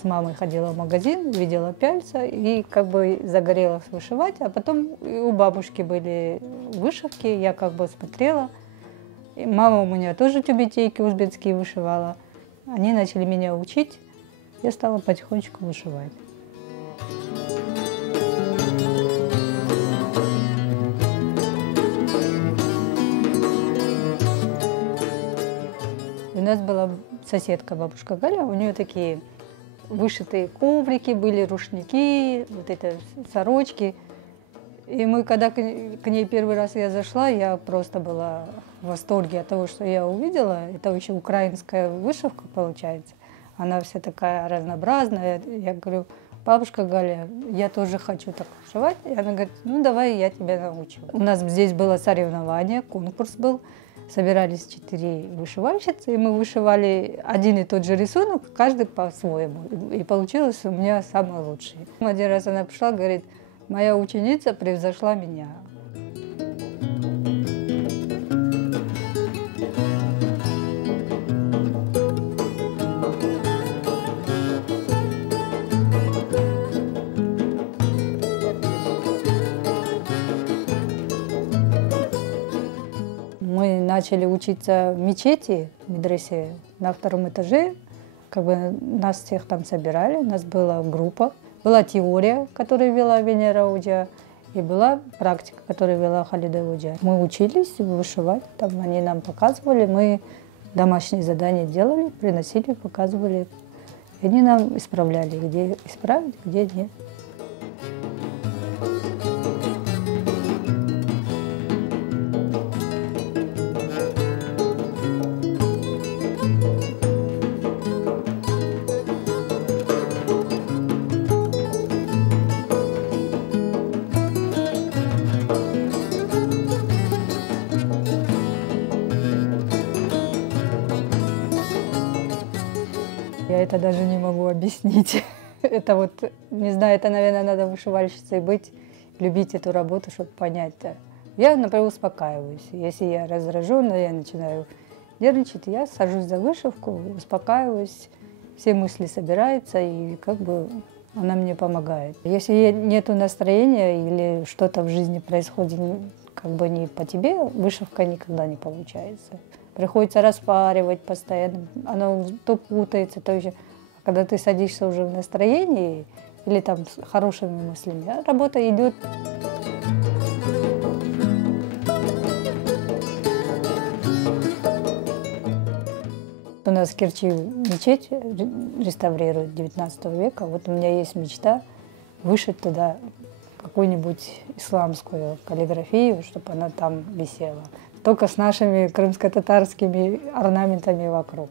с мамой ходила в магазин, видела пяльца и как бы загорелась вышивать. А потом и у бабушки были вышивки, я как бы смотрела. И мама у меня тоже тюбетейки узбекские вышивала. Они начали меня учить, я стала потихонечку вышивать. У нас была соседка, бабушка Галя, у нее такие вышитые коврики были, рушники, вот эти сорочки. И мы, когда к ней первый раз я зашла, я просто была в восторге от того, что я увидела. Это очень украинская вышивка получается. Она вся такая разнообразная. Я говорю, бабушка Галя, я тоже хочу так вышивать. И она говорит, ну давай я тебя научу. У нас здесь было соревнование, конкурс был. Собирались 4 вышивальщицы, и мы вышивали один и тот же рисунок, каждый по-своему. И получилось у меня самое лучшее. Один раз она пришла, говорит, моя ученица превзошла меня. Мы начали учиться в мечети, в медресе, на 2-м этаже. Как бы нас всех там собирали, у нас была группа. Была теория, которую вела Венера Удя, и была практика, которую вела Халида Удя. Мы учились вышивать, там они нам показывали, мы домашние задания делали, приносили, показывали. И они нам исправляли, где исправить, где нет. Я это даже не могу объяснить. Это вот, не знаю, это, наверное, надо вышивальщицей быть, любить эту работу, чтобы понять. Я, например, успокаиваюсь. Если я раздраженная, я начинаю нервничать, я сажусь за вышивку, успокаиваюсь, все мысли собираются, и как бы она мне помогает. Если нет настроения или что-то в жизни происходит как бы не по тебе, вышивка никогда не получается. Приходится распаривать постоянно, оно то путается, то еще. А когда ты садишься уже в настроении или там с хорошими мыслями, работа идет. У нас в Керчи мечеть реставрируют 19 века. Вот у меня есть мечта вышить туда какую-нибудь исламскую каллиграфию, чтобы она там висела. Только с нашими крымско-татарскими орнаментами вокруг.